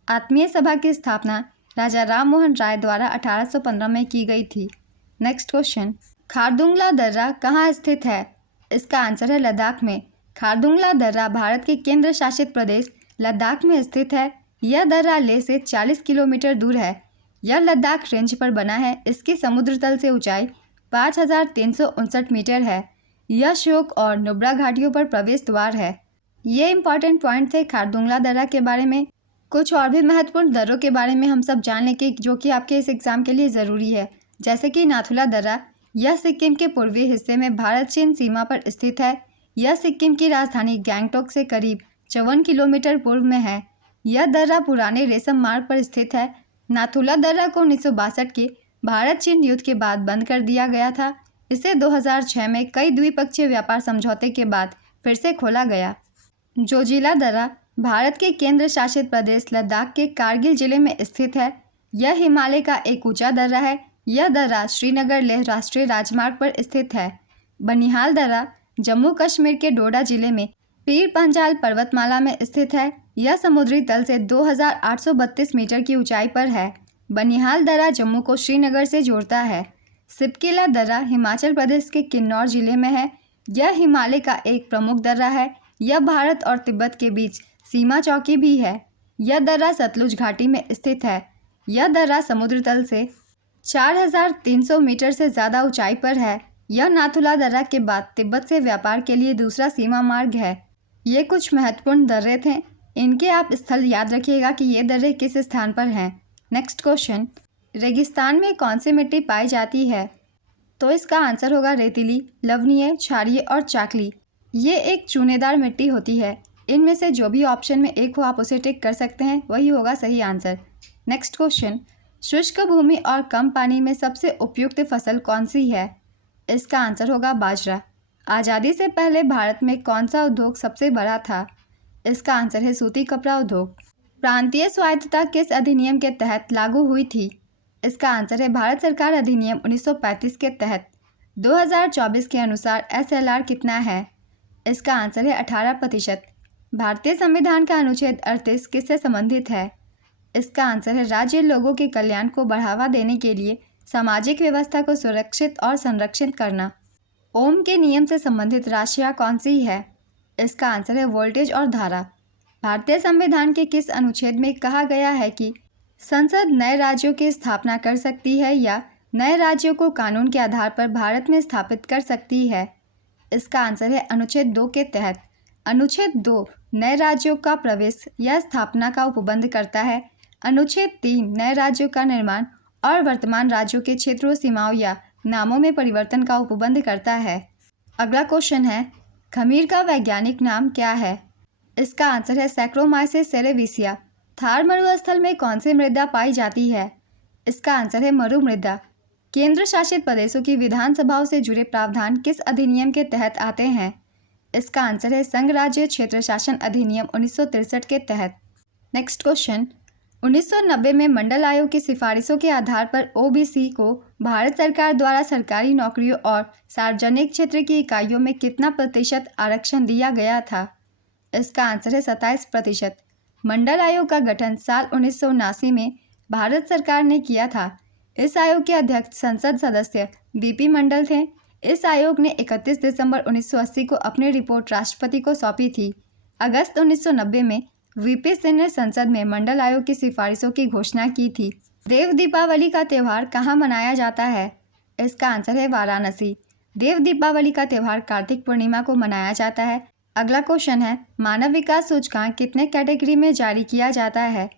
आत्मीय सभा की स्थापना राजा राम मोहन राय द्वारा 1815 में की गई थी। नेक्स्ट क्वेश्चन, खारदुंगला दर्रा कहाँ स्थित है? इसका आंसर है लद्दाख में। खारदुंगला दर्रा भारत के केंद्र शासित प्रदेश लद्दाख में स्थित है। यह दर्रा लेह से 40 किलोमीटर दूर है। यह लद्दाख रेंज पर बना है। इसकी समुद्र तल से ऊंचाई 5359 मीटर है। यह श्योक और नुब्रा घाटियों पर प्रवेश द्वार है। ये इंपॉर्टेंट पॉइंट थे खारदुंगला दर्रा के बारे में। कुछ और भी महत्वपूर्ण दर्रों के बारे में हम सब जान लेंगे जो कि आपके इस एग्ज़ाम के लिए ज़रूरी है। जैसे कि नाथुला दर्रा, यह सिक्किम के पूर्वी हिस्से में भारत चीन सीमा पर स्थित है। यह सिक्किम की राजधानी गैंगटॉक से करीब 54 किलोमीटर पूर्व में है। यह दर्रा पुराने रेशम मार्ग पर स्थित है। नाथुला दर्रा को 1962 के भारत चीन युद्ध के बाद बंद कर दिया गया था। इसे 2006 में कई द्विपक्षीय व्यापार समझौते के बाद फिर से खोला गया। जोजिला दर्रा भारत के केंद्र शासित प्रदेश लद्दाख के कारगिल जिले में स्थित है। यह हिमालय का एक ऊंचा दर्रा है। यह दर्रा श्रीनगर लेह राष्ट्रीय राजमार्ग पर स्थित है। बनिहाल दर्रा जम्मू कश्मीर के डोडा जिले में पीर पंजाल पर्वतमाला में स्थित है। यह समुद्री तल से 2832 मीटर की ऊंचाई पर है। बनिहाल दर्रा जम्मू को श्रीनगर से जोड़ता है। सिपकिला दर्रा हिमाचल प्रदेश के किन्नौर जिले में है। यह हिमालय का एक प्रमुख दर्रा है। यह भारत और तिब्बत के बीच सीमा चौकी भी है। यह दर्रा सतलुज घाटी में स्थित है। यह दर्रा समुद्र तल से 4300 मीटर से ज़्यादा ऊंचाई पर है। यह नाथुला दर्रा के बाद तिब्बत से व्यापार के लिए दूसरा सीमा मार्ग है। ये कुछ महत्वपूर्ण दर्रे थे। इनके आप स्थल याद रखिएगा कि ये दर्रे किस स्थान पर हैं। नेक्स्ट क्वेश्चन, रेगिस्तान में कौन सी मिट्टी पाई जाती है? तो इसका आंसर होगा रेतीली, लवणीय, क्षारीय और चाकली। ये एक चूनेदार मिट्टी होती है। इनमें से जो भी ऑप्शन में एक हो आप उसे टिक कर सकते हैं, वही होगा सही आंसर। नेक्स्ट क्वेश्चन, शुष्क भूमि और कम पानी में सबसे उपयुक्त फसल कौन सी है? इसका आंसर होगा बाजरा। आज़ादी से पहले भारत में कौन सा उद्योग सबसे बड़ा था? इसका आंसर है सूती कपड़ा उद्योग। प्रांतीय स्वायत्तता किस अधिनियम के तहत लागू हुई थी? इसका आंसर है भारत सरकार अधिनियम 1935 के तहत। 2024 के अनुसार SLR कितना है? इसका आंसर है 18%। भारतीय संविधान का अनुच्छेद 38 किससे संबंधित है? इसका आंसर है राज्य लोगों के कल्याण को बढ़ावा देने के लिए सामाजिक व्यवस्था को सुरक्षित और संरक्षित करना। ओम के नियम से संबंधित राशियाँ कौन सी है? इसका आंसर है वोल्टेज और धारा। भारतीय संविधान के किस अनुच्छेद में कहा गया है कि संसद नए राज्यों की स्थापना कर सकती है या नए राज्यों को कानून के आधार पर भारत में स्थापित कर सकती है? इसका आंसर है अनुच्छेद 2 के तहत। अनुच्छेद 2 नए राज्यों का प्रवेश या स्थापना का उपबंध करता है। अनुच्छेद 3 नए राज्यों का निर्माण और वर्तमान राज्यों के क्षेत्रों, सीमाओं या नामों में परिवर्तन का उपबंध करता है। अगला क्वेश्चन है, खमीर का वैज्ञानिक नाम क्या है? इसका आंसर है सैक्रोमाइसिस सेरेविसिया। थार मरुस्थल में कौन सी मृदा पाई जाती है? इसका आंसर है मरु मृदा। केंद्र शासित प्रदेशों की विधानसभाओं से जुड़े प्रावधान किस अधिनियम के तहत आते हैं? इसका आंसर है संघ राज्य क्षेत्र शासन अधिनियम 1963 के तहत। नेक्स्ट क्वेश्चन, 1990 में मंडल आयोग की सिफारिशों के आधार पर OBC को भारत सरकार द्वारा सरकारी नौकरियों और सार्वजनिक क्षेत्र की इकाइयों में कितना प्रतिशत आरक्षण दिया गया था? इसका आंसर है 27%। मंडल आयोग का गठन साल 1979 में भारत सरकार ने किया था। इस आयोग के अध्यक्ष संसद सदस्य BP मंडल थे। इस आयोग ने 31 दिसंबर 1980 को अपनी रिपोर्ट राष्ट्रपति को सौंपी थी। अगस्त 1990 में VP सिंह ने संसद में मंडल आयोग की सिफारिशों की घोषणा की थी। देव दीपावली का त्यौहार कहाँ मनाया जाता है? इसका आंसर है वाराणसी। देव दीपावली का त्यौहार कार्तिक पूर्णिमा को मनाया जाता है। अगला क्वेश्चन है, मानव विकास सूचकांक कितने कैटेगरी में जारी किया जाता है?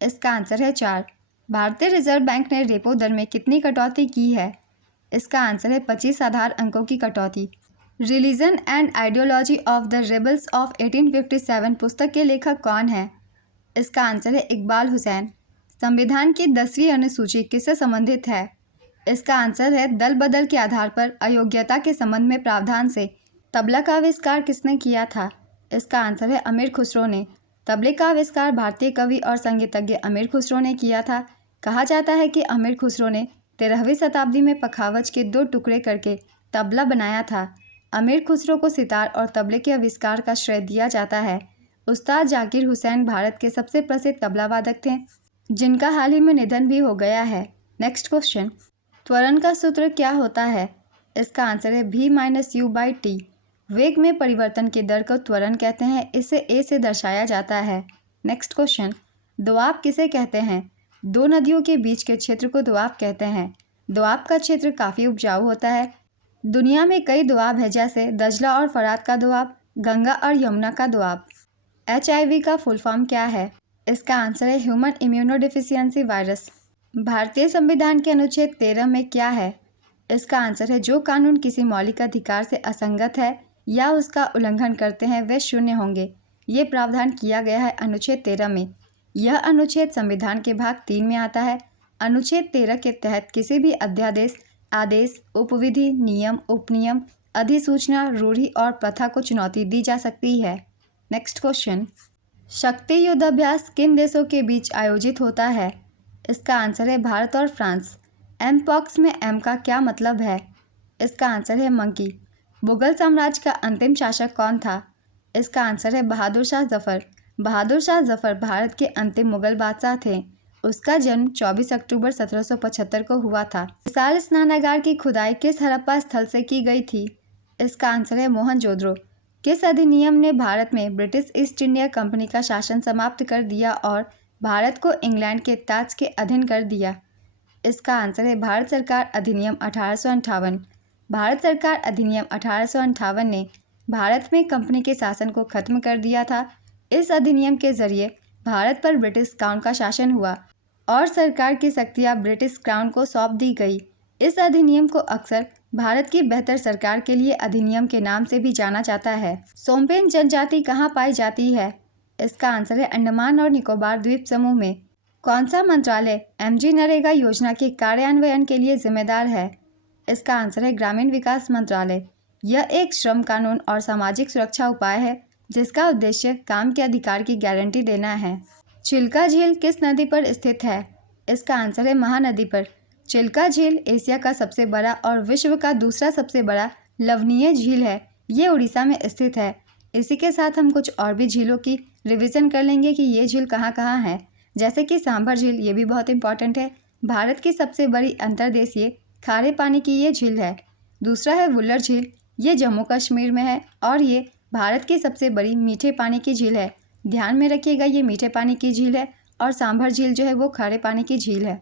इसका आंसर है 4। भारतीय रिजर्व बैंक ने रेपो दर में कितनी कटौती की है? इसका आंसर है 25 आधार अंकों की कटौती। Religion and ideology of the rebels of 1857 पुस्तक के लेखक कौन है? इसका आंसर है इकबाल हुसैन। संविधान की 10वीं अनुसूची किससे संबंधित है? इसका आंसर है दल बदल के आधार पर अयोग्यता के संबंध में प्रावधान से। तबला का आविष्कार किसने किया था? इसका आंसर है अमीर खुसरो ने। तबले का आविष्कार भारतीय कवि और संगीतज्ञ अमीर खुसरो ने किया था। कहा जाता है कि अमीर खुसरो ने 13वीं शताब्दी में पखावज के 2 टुकड़े करके तबला बनाया था। अमीर खुसरो को सितार और तबले के आविष्कार का श्रेय दिया जाता है। उस्ताद जाकिर हुसैन भारत के सबसे प्रसिद्ध तबला वादक थे, जिनका हाल ही में निधन भी हो गया है। नेक्स्ट क्वेश्चन, त्वरण का सूत्र क्या होता है? इसका आंसर है V-U/T। वेग में परिवर्तन की दर को त्वरण कहते हैं। इसे A से दर्शाया जाता है। नेक्स्ट क्वेश्चन, दोआब किसे कहते हैं? 2 नदियों के बीच के क्षेत्र को दोआब कहते हैं। दोआब का क्षेत्र काफ़ी उपजाऊ होता है। दुनिया में कई दोआब हैं, जैसे दजला और फरात का दोआब, गंगा और यमुना का दोआब। HIV का फुल फॉर्म क्या है? इसका आंसर है ह्यूमन इम्यूनोडिफिशियंसी वायरस। भारतीय संविधान के अनुच्छेद 13 में क्या है? इसका आंसर है जो कानून किसी मौलिक अधिकार से असंगत है या उसका उल्लंघन करते हैं वे शून्य होंगे। ये प्रावधान किया गया है अनुच्छेद 13 में। यह अनुच्छेद संविधान के भाग 3 में आता है। अनुच्छेद 13 के तहत किसी भी अध्यादेश, आदेश, उपविधि, नियम, उपनियम, अधिसूचना, रूढ़ि और प्रथा को चुनौती दी जा सकती है। नेक्स्ट क्वेश्चन, शक्ति युद्धाभ्यास किन देशों के बीच आयोजित होता है? इसका आंसर है भारत और फ्रांस। एमपॉक्स में M का क्या मतलब है? इसका आंसर है मंकी। मुगल साम्राज्य का अंतिम शासक कौन था? इसका आंसर है बहादुर शाह जफर। बहादुर शाह जफर भारत के अंतिम मुगल बादशाह थे। उसका जन्म 24 अक्टूबर 1775 को हुआ था। विशाल स्नानागार की खुदाई किस हड़प्पा स्थल से की गई थी? इसका आंसर है मोहनजोदड़ो। किस अधिनियम ने भारत में ब्रिटिश ईस्ट इंडिया कंपनी का शासन समाप्त कर दिया और भारत को इंग्लैंड के ताज के अधीन कर दिया? इसका आंसर है भारत सरकार अधिनियम 1858। भारत सरकार अधिनियम 1858 ने भारत में कंपनी के शासन को खत्म कर दिया था। इस अधिनियम के जरिए भारत पर ब्रिटिश क्राउन का शासन हुआ और सरकार की शक्तियाँ ब्रिटिश क्राउन को सौंप दी गई। इस अधिनियम को अक्सर भारत की बेहतर सरकार के लिए अधिनियम के नाम से भी जाना जाता है। सोम्पेन जनजाति कहाँ पाई जाती है? इसका आंसर है अंडमान और निकोबार द्वीप समूह में। कौन सा मंत्रालय MG नरेगा योजना के कार्यान्वयन के लिए जिम्मेदार है? इसका आंसर है ग्रामीण विकास मंत्रालय। यह एक श्रम कानून और सामाजिक सुरक्षा उपाय है जिसका उद्देश्य काम के अधिकार की गारंटी देना है। चिल्का झील किस नदी पर स्थित है? इसका आंसर है महानदी पर। चिल्का झील एशिया का सबसे बड़ा और विश्व का दूसरा सबसे बड़ा लवणीय झील है। ये उड़ीसा में स्थित है। इसी के साथ हम कुछ और भी झीलों की रिवीजन कर लेंगे कि ये झील कहाँ कहाँ है। जैसे कि सांभर झील, ये भी बहुत इंपॉर्टेंट है। भारत की सबसे बड़ी अंतर्देशीय खारे पानी की ये झील है। दूसरा है वुल्लर झील, ये जम्मू कश्मीर में है और ये भारत की सबसे बड़ी मीठे पानी की झील है। ध्यान में रखिएगा, ये मीठे पानी की झील है और सांभर झील जो है वो खारे पानी की झील है।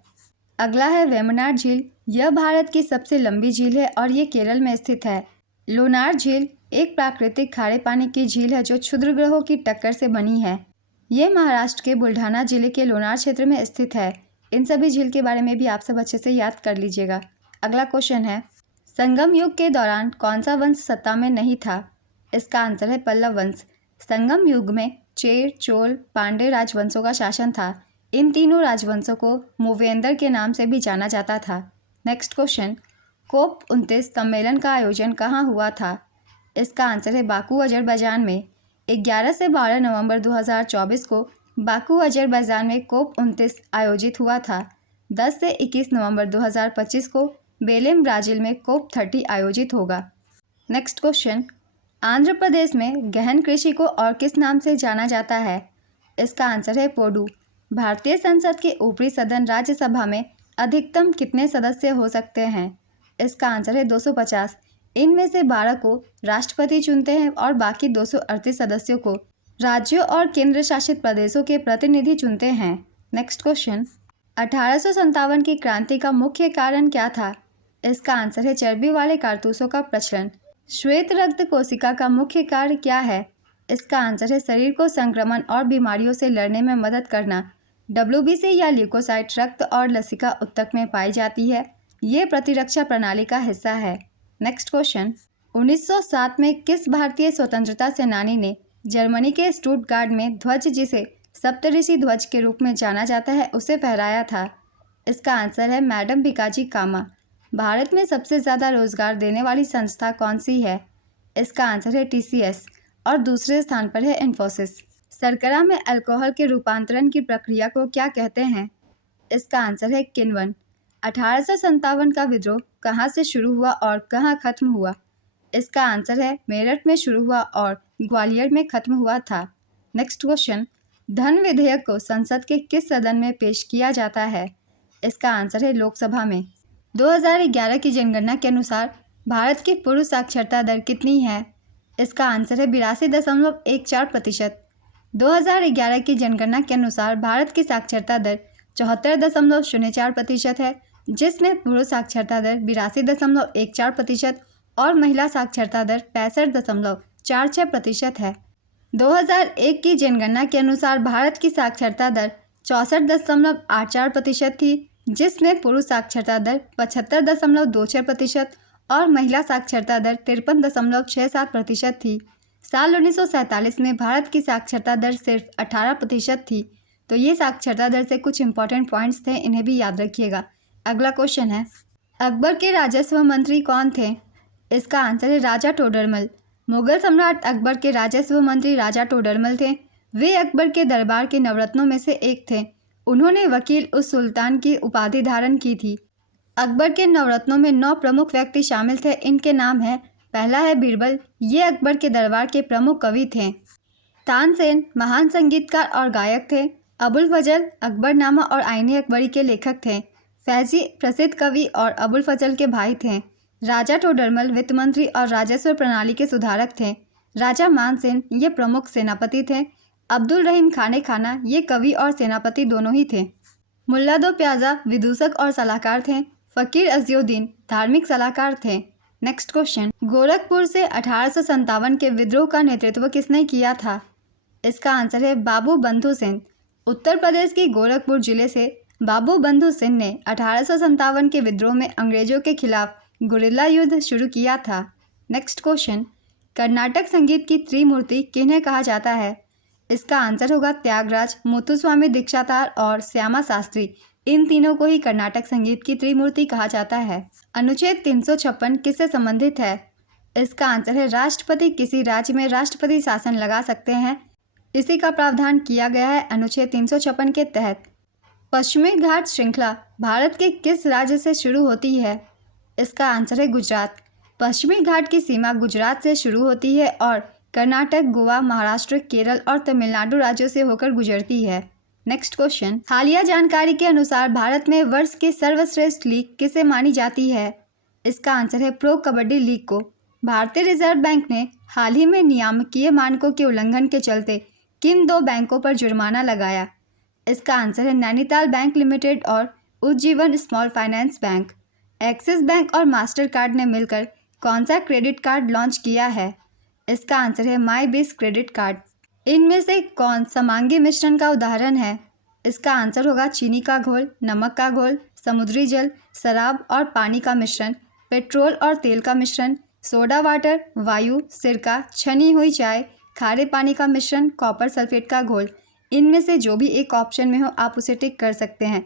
अगला है वेम्बनाड झील, यह भारत की सबसे लंबी झील है और ये केरल में स्थित है। लोनार झील एक प्राकृतिक खारे पानी की झील है जो क्षुद्र ग्रहों की टक्कर से बनी है। ये महाराष्ट्र के बुल्ढाना जिले के लोनार क्षेत्र में स्थित है। इन सभी झील के बारे में भी आप सब अच्छे से याद कर लीजिएगा। अगला क्वेश्चन है, संगम युग के दौरान कौन सा वंश सत्ता में नहीं था? इसका आंसर है पल्लव वंश। संगम युग में चेर, चोल, पांड्य राजवंशों का शासन था। इन तीनों राजवंशों को मूवेंदर के नाम से भी जाना जाता था। नेक्स्ट क्वेश्चन, कोप 29 सम्मेलन का आयोजन कहाँ हुआ था? इसका आंसर है बाकू, अजरबैजान में। 11 से 12 नवंबर 2024 को बाकू, अजरबैजान में कोप 29 आयोजित हुआ था। 10 से 21 नवंबर 2025 को बेलेम, ब्राज़ील में कोप 30 आयोजित होगा। नेक्स्ट क्वेश्चन, आंध्र प्रदेश में गहन कृषि को और किस नाम से जाना जाता है? इसका आंसर है पोडू। भारतीय संसद के ऊपरी सदन राज्यसभा में अधिकतम कितने सदस्य हो सकते हैं? इसका आंसर है 250। इनमें से 12 को राष्ट्रपति चुनते हैं और बाकी 238 सदस्यों को राज्यों और केंद्र शासित प्रदेशों के प्रतिनिधि चुनते हैं। नेक्स्ट क्वेश्चन, 1857 की क्रांति का मुख्य कारण क्या था? इसका आंसर है चर्बी वाले कारतूसों का प्रचलन। श्वेत रक्त कोशिका का मुख्य कार्य क्या है? इसका आंसर है शरीर को संक्रमण और बीमारियों से लड़ने में मदद करना। WBC या ल्यूकोसाइट रक्त और लसिका ऊतक में पाई जाती है। ये प्रतिरक्षा प्रणाली का हिस्सा है। नेक्स्ट क्वेश्चन, 1907 में किस भारतीय स्वतंत्रता सेनानी ने जर्मनी के स्टुटगार्ट में ध्वज, जिसे सप्तऋषि ध्वज के रूप में जाना जाता है, उसे फहराया था? इसका आंसर है मैडम भिकाजी कामा। भारत में सबसे ज़्यादा रोजगार देने वाली संस्था कौन सी है? इसका आंसर है TCS और दूसरे स्थान पर है इन्फोसिस। शर्करा में अल्कोहल के रूपांतरण की प्रक्रिया को क्या कहते हैं? इसका आंसर है किण्वन। 1857 का विद्रोह कहाँ से शुरू हुआ और कहाँ खत्म हुआ? इसका आंसर है मेरठ में शुरू हुआ और ग्वालियर में खत्म हुआ था। नेक्स्ट क्वेश्चन, धन विधेयक को संसद के किस सदन में पेश किया जाता है? इसका आंसर है लोकसभा में। 2011 की जनगणना के अनुसार भारत की पुरुष साक्षरता दर कितनी है? इसका आंसर है 82.14%। 2011 की जनगणना के अनुसार भारत की साक्षरता दर 74.04% है, जिसमें पुरुष साक्षरता दर 82.14% और महिला साक्षरता दर 65.46% है। 2001 की जनगणना के अनुसार भारत की साक्षरता दर 64.84% थी, जिसमें पुरुष साक्षरता दर 75.26% और महिला साक्षरता दर 53.67% थी। साल 1947 में भारत की साक्षरता दर सिर्फ 18% थी। तो ये साक्षरता दर से कुछ इंपॉर्टेंट पॉइंट्स थे, इन्हें भी याद रखिएगा। अगला क्वेश्चन है, अकबर के राजस्व मंत्री कौन थे? इसका आंसर है राजा टोडरमल। मुगल सम्राट अकबर के राजस्व मंत्री राजा टोडरमल थे। वे अकबर के दरबार के नवरत्नों में से एक थे। उन्होंने वकील उस सुल्तान की उपाधि धारण की थी। अकबर के नवरत्नों में 9 प्रमुख व्यक्ति शामिल थे। इनके नाम हैं, पहला है बीरबल, ये अकबर के दरबार के प्रमुख कवि थे। तानसेन महान संगीतकार और गायक थे। अबुल फजल अकबरनामा और आईने अकबरी के लेखक थे। फैजी प्रसिद्ध कवि और अबुल फजल के भाई थे। राजा टोडरमल वित्त मंत्री और राजस्व प्रणाली के सुधारक थे। राजा मानसेन ये प्रमुख सेनापति थे। अब्दुल रहीम खाने खाना ये कवि और सेनापति दोनों ही थे। मुल्ला दो प्याजा विदूषक और सलाहकार थे। फ़कीर अज़ियुद्दीन धार्मिक सलाहकार थे। नेक्स्ट क्वेश्चन, गोरखपुर से 1857 के विद्रोह का नेतृत्व किसने किया था? इसका आंसर है बाबू बंधु सिंह। उत्तर प्रदेश की गोरखपुर जिले से बाबू बंधु सिंह ने 1857 के विद्रोह में अंग्रेजों के खिलाफ गुरिल्ला युद्ध शुरू किया था। नेक्स्ट क्वेश्चन, कर्नाटक संगीत की त्रिमूर्ति किन्हें कहा जाता है? इसका आंसर होगा त्यागराज, मुथुस्वामी दीक्षितार और श्यामा शास्त्री। इन तीनों को ही कर्नाटक संगीत की त्रिमूर्ति कहा जाता है। अनुच्छेद 356 किससे संबंधित है? इसका आंसर है राष्ट्रपति किसी राज्य में राष्ट्रपति शासन लगा सकते हैं। इसी का प्रावधान किया गया है अनुच्छेद 356 के तहत। पश्चिमी घाट श्रृंखला भारत के किस राज्य से शुरू होती है? इसका आंसर है गुजरात। पश्चिमी घाट की सीमा गुजरात से शुरू होती है और कर्नाटक, गोवा, महाराष्ट्र, केरल और तमिलनाडु राज्यों से होकर गुजरती है। नेक्स्ट क्वेश्चन, हालिया जानकारी के अनुसार भारत में वर्ष की सर्वश्रेष्ठ लीग किसे मानी जाती है? इसका आंसर है प्रो कबड्डी लीग को। भारतीय रिजर्व बैंक ने हाल ही में नियामकीय मानकों के उल्लंघन के चलते किन 2 बैंकों पर जुर्माना लगाया? इसका आंसर है नैनीताल बैंक लिमिटेड और Ujjivan small finance bank. Axis bank और मास्टर कार्ड ने मिलकर कौन सा क्रेडिट कार्ड लॉन्च किया है? इसका आंसर है माई बिज क्रेडिट कार्ड। इनमें से कौन समांगी मिश्रण का उदाहरण है? इसका आंसर होगा चीनी का घोल, नमक का घोल, समुद्री जल, शराब और पानी का मिश्रण, पेट्रोल और तेल का मिश्रण, सोडा वाटर, वायु, सिरका, छनी हुई चाय, खारे पानी का मिश्रण, कॉपर सल्फेट का घोल। इनमें से जो भी एक ऑप्शन में हो आप उसे टिक कर सकते हैं।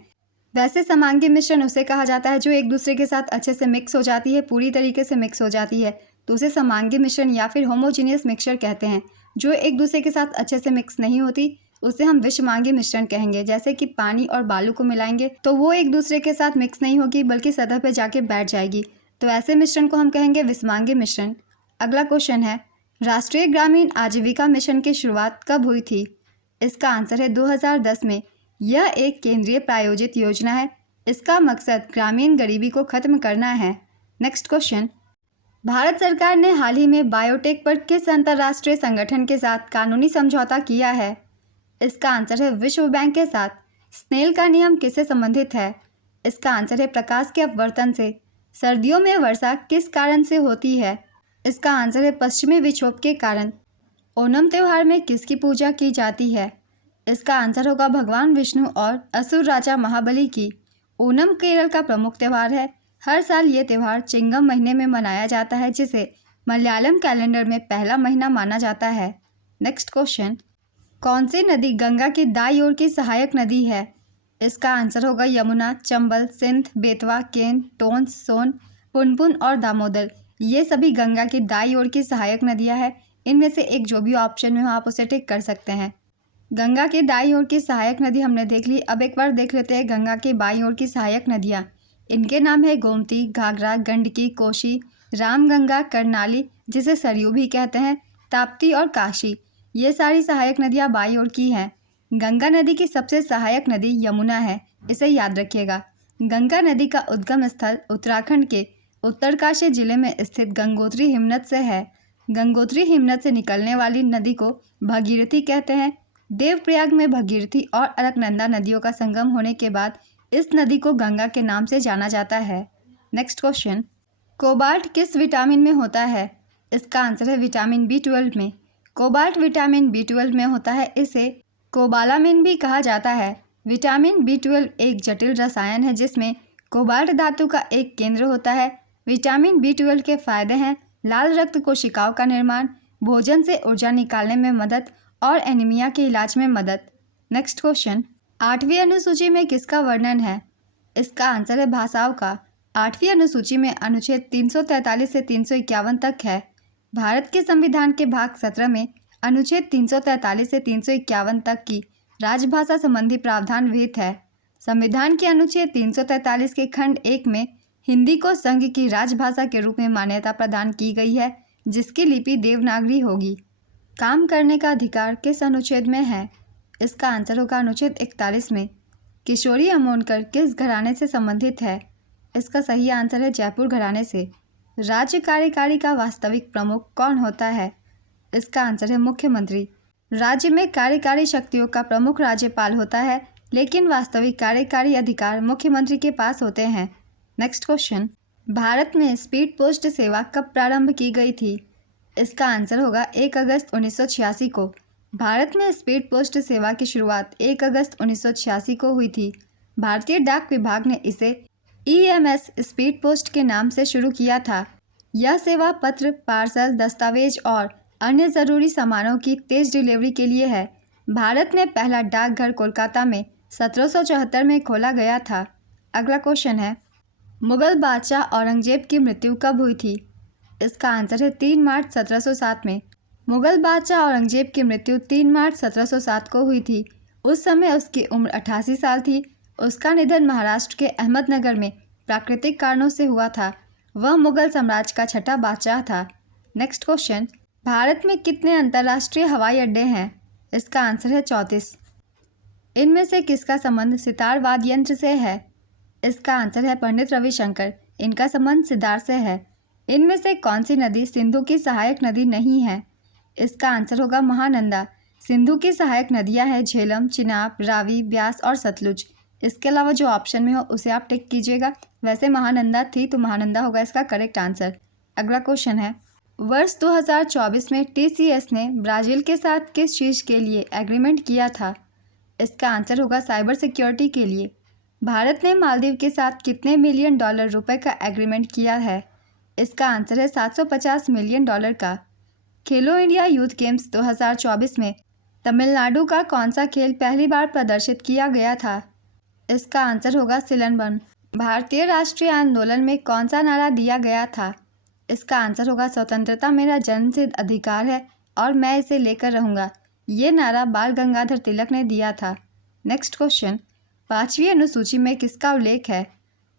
वैसे समांगी मिश्रण उसे कहा जाता है जो एक दूसरे के साथ अच्छे से मिक्स हो जाती है, पूरी तरीके से मिक्स हो जाती है, तो उसे समांगी मिश्रण या फिर होमोजीनियस मिक्सचर कहते हैं। जो एक दूसरे के साथ अच्छे से मिक्स नहीं होती उसे हम विषमांगी मिश्रण कहेंगे। जैसे कि पानी और बालू को मिलाएंगे तो वो एक दूसरे के साथ मिक्स नहीं होगी बल्कि सतह पर जाके बैठ जाएगी, तो ऐसे मिश्रण को हम कहेंगे विषमांगी मिश्रण। अगला क्वेश्चन है, राष्ट्रीय ग्रामीण आजीविका मिशन की शुरुआत कब हुई थी? इसका आंसर है 2010 में। यह एक केंद्रीय प्रायोजित योजना है। इसका मकसद ग्रामीण गरीबी को खत्म करना है। नेक्स्ट क्वेश्चन, भारत सरकार ने हाल ही में बायोटेक पर किस अंतर्राष्ट्रीय संगठन के साथ कानूनी समझौता किया है? इसका आंसर है विश्व बैंक के साथ। स्नेल का नियम किससे संबंधित है? इसका आंसर है प्रकाश के अपवर्तन से। सर्दियों में वर्षा किस कारण से होती है? इसका आंसर है पश्चिमी विक्षोभ के कारण। ओणम त्यौहार में किसकी पूजा की जाती है? इसका आंसर होगा भगवान विष्णु और असुर राजा महाबली की। ओणम केरल का प्रमुख त्यौहार है। हर साल ये त्यौहार चिंगम महीने में मनाया जाता है जिसे मलयालम कैलेंडर में पहला महीना माना जाता है। नेक्स्ट क्वेश्चन, कौन सी नदी गंगा की दाईं ओर की सहायक नदी है? इसका आंसर होगा यमुना, चंबल, सिंध, बेतवा, केन, टोंस, सोन, पुनपुन और दामोदर। ये सभी गंगा की दाईं ओर की सहायक नदियाँ हैं। इनमें से एक जो भी ऑप्शन में हो आप उसे टिक कर सकते हैं। गंगा की दाईं ओर की सहायक नदी हमने देख ली। अब एक बार देख लेते हैं गंगा की बाईं ओर की सहायक नदियाँ। इनके नाम है गोमती, घाघरा, गंडकी, कोशी, रामगंगा, कर्नाली जिसे सरयू भी कहते हैं, ताप्ती और काशी। ये सारी सहायक नदियाँ बाईं ओर की हैं। गंगा नदी की सबसे सहायक नदी यमुना है, इसे याद रखिएगा। गंगा नदी का उद्गम स्थल उत्तराखंड के उत्तरकाशी जिले में स्थित गंगोत्री हिमनद से है। गंगोत्री हिमनद से निकलने वाली नदी को भगीरथी कहते हैं। देवप्रयाग में भगीरथी और अलकनंदा नदियों का संगम होने के बाद इस नदी को गंगा के नाम से जाना जाता है। नेक्स्ट क्वेश्चन, कोबाल्ट किस विटामिन में होता है? इसका आंसर है विटामिन B12 में। कोबाल्ट विटामिन B12 में होता है, इसे कोबालामिन भी कहा जाता है। विटामिन B12 एक जटिल रसायन है जिसमें कोबाल्ट धातु का एक केंद्र होता है। विटामिन B12 के फायदे हैं लाल रक्त कोशिकाओं का निर्माण, भोजन से ऊर्जा निकालने में मदद और एनीमिया के इलाज में मदद। नेक्स्ट क्वेश्चन, 8वीं अनुसूची में किसका वर्णन है? इसका आंसर है भाषाओं का। 8वीं अनुसूची में अनुच्छेद 343 से 351 तक है। भारत के संविधान के भाग 17 में अनुच्छेद 343 से 351 तक की राजभाषा संबंधी प्रावधान विहित है। संविधान के अनुच्छेद 343 के खंड 1 में हिंदी को संघ की राजभाषा के रूप में मान्यता प्रदान की गई है, जिसकी लिपि देवनागरी होगी। काम करने का अधिकार किस अनुच्छेद में है? इसका आंसर होगा अनुच्छेद 41 में। किशोरी अमोनकर किस घराने से संबंधित है? इसका सही आंसर है जयपुर घराने से। राज्य कार्यकारी का वास्तविक प्रमुख कौन होता है? इसका आंसर है मुख्यमंत्री। राज्य में कार्यकारी शक्तियों का प्रमुख राज्यपाल होता है, लेकिन वास्तविक कार्यकारी अधिकार मुख्यमंत्री के पास होते हैं। नेक्स्ट क्वेश्चन, भारत में स्पीड पोस्ट सेवा कब प्रारंभ की गई थी? इसका आंसर होगा 1 अगस्त 1986 को। भारत में स्पीड पोस्ट सेवा की शुरुआत 1 अगस्त 1986 को हुई थी। भारतीय डाक विभाग ने इसे EMS स्पीड पोस्ट के नाम से शुरू किया था। यह सेवा पत्र, पार्सल, दस्तावेज और अन्य ज़रूरी सामानों की तेज़ डिलीवरी के लिए है। भारत में पहला डाकघर कोलकाता में 1774 में खोला गया था। अगला क्वेश्चन है, मुगल बादशाह औरंगजेब की मृत्यु कब हुई थी? इसका आंसर है 3 मार्च 1707 में। मुगल बादशाह औरंगजेब की मृत्यु 3 मार्च 1707 को हुई थी। उस समय उसकी उम्र 88 साल थी। उसका निधन महाराष्ट्र के अहमदनगर में प्राकृतिक कारणों से हुआ था। वह मुगल साम्राज्य का छठा बादशाह था। नेक्स्ट क्वेश्चन, भारत में कितने अंतर्राष्ट्रीय हवाई अड्डे हैं? इसका आंसर है 34। इनमें से किसका संबंध सितार वाद्य यंत्र से है? इसका आंसर है पंडित रविशंकर। इनका संबंध सितार से है। इनमें से कौन सी नदी सिंधु की सहायक नदी नहीं है? इसका आंसर होगा महानंदा। सिंधु की सहायक नदियां हैं झेलम, चिनाब, रावी, ब्यास और सतलुज। इसके अलावा जो ऑप्शन में हो उसे आप टिक कीजिएगा। वैसे महानंदा थी तो महानंदा होगा इसका करेक्ट आंसर। अगला क्वेश्चन है, वर्ष 2024 में टीसीएस ने ब्राज़ील के साथ किस चीज़ के लिए एग्रीमेंट किया था? इसका आंसर होगा साइबर सिक्योरिटी के लिए। भारत ने मालदीव के साथ कितने मिलियन डॉलर रुपए का एग्रीमेंट किया है? इसका आंसर है 750 मिलियन डॉलर का। खेलो इंडिया यूथ गेम्स 2024 में तमिलनाडु का कौन सा खेल पहली बार प्रदर्शित किया गया था? इसका आंसर होगा सिलंबन। भारतीय राष्ट्रीय आंदोलन में कौन सा नारा दिया गया था? इसका आंसर होगा स्वतंत्रता मेरा जन्मसिद्ध अधिकार है और मैं इसे लेकर रहूँगा। ये नारा बाल गंगाधर तिलक ने दिया था। नेक्स्ट क्वेश्चन, 5वीं अनुसूची में किसका उल्लेख है?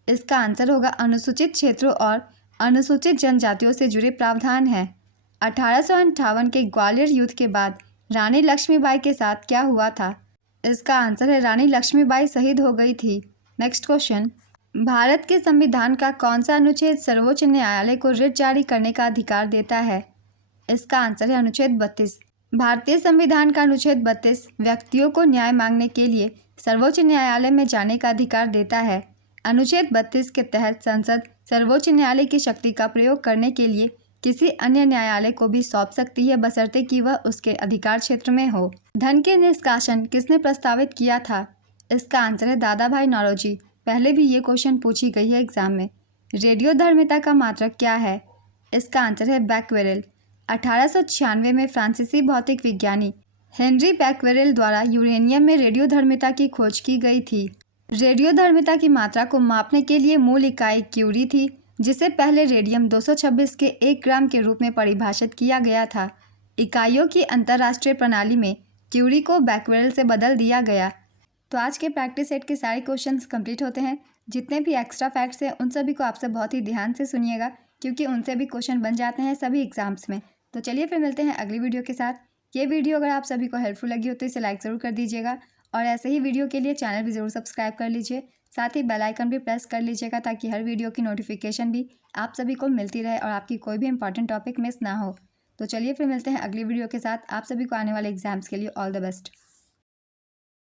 इसका आंसर होगा अनुसूचित क्षेत्रों और अनुसूचित जनजातियों से जुड़े प्रावधान हैं। 1858 के ग्वालियर युद्ध के बाद रानी लक्ष्मीबाई के साथ क्या हुआ था? इसका आंसर है रानी लक्ष्मीबाई शहीद हो गई थी। नेक्स्ट क्वेश्चन, भारत के संविधान का कौन सा अनुच्छेद सर्वोच्च न्यायालय को रिट जारी करने का अधिकार देता है? इसका आंसर है अनुच्छेद 32। भारतीय संविधान का अनुच्छेद 32 व्यक्तियों को न्याय मांगने के लिए सर्वोच्च न्यायालय में जाने का अधिकार देता है। अनुच्छेद 32 के तहत संसद सर्वोच्च न्यायालय की शक्ति का प्रयोग करने के लिए किसी अन्य न्यायालय को भी सौंप सकती है बशर्ते कि वह उसके अधिकार क्षेत्र में हो। धन के निष्कासन किसने प्रस्तावित किया था? इसका आंसर है दादा भाई नौरोजी। पहले भी ये क्वेश्चन पूछी गई है एग्जाम में। रेडियोधर्मिता का मात्रक क्या है? इसका आंसर है बैक्वेरेल। 1896 में फ्रांसीसी भौतिक विज्ञानी हेनरी बैक्वेरेल द्वारा यूरेनियम में रेडियोधर्मिता की खोज की गई थी। रेडियोधर्मिता की मात्रा को मापने के लिए मूल इकाई क्यूरी थी, जिसे पहले रेडियम 226 के 1 ग्राम के रूप में परिभाषित किया गया था। इकाइयों की अंतर्राष्ट्रीय प्रणाली में क्यूरी को बैक्वेरेल से बदल दिया गया। तो आज के प्रैक्टिस सेट के सारे क्वेश्चंस कंप्लीट होते हैं। जितने भी एक्स्ट्रा फैक्ट्स हैं उन सभी को आपसे बहुत ही ध्यान से सुनिएगा, क्योंकि उनसे भी क्वेश्चन बन जाते हैं सभी एग्जाम्स में। तो चलिए फिर मिलते हैं अगली वीडियो के साथ। ये वीडियो अगर आप सभी को हेल्पफुल लगी हो तो इसे लाइक ज़रूर कर दीजिएगा और ऐसे ही वीडियो के लिए चैनल भी ज़रूर सब्सक्राइब कर लीजिए। साथ ही बेल आइकन भी प्रेस कर लीजिएगा ताकि हर वीडियो की नोटिफिकेशन भी आप सभी को मिलती रहे और आपकी कोई भी इंपॉर्टेंट टॉपिक मिस ना हो। तो चलिए फिर मिलते हैं अगली वीडियो के साथ। आप सभी को आने वाले एग्जाम्स के लिए ऑल द बेस्ट।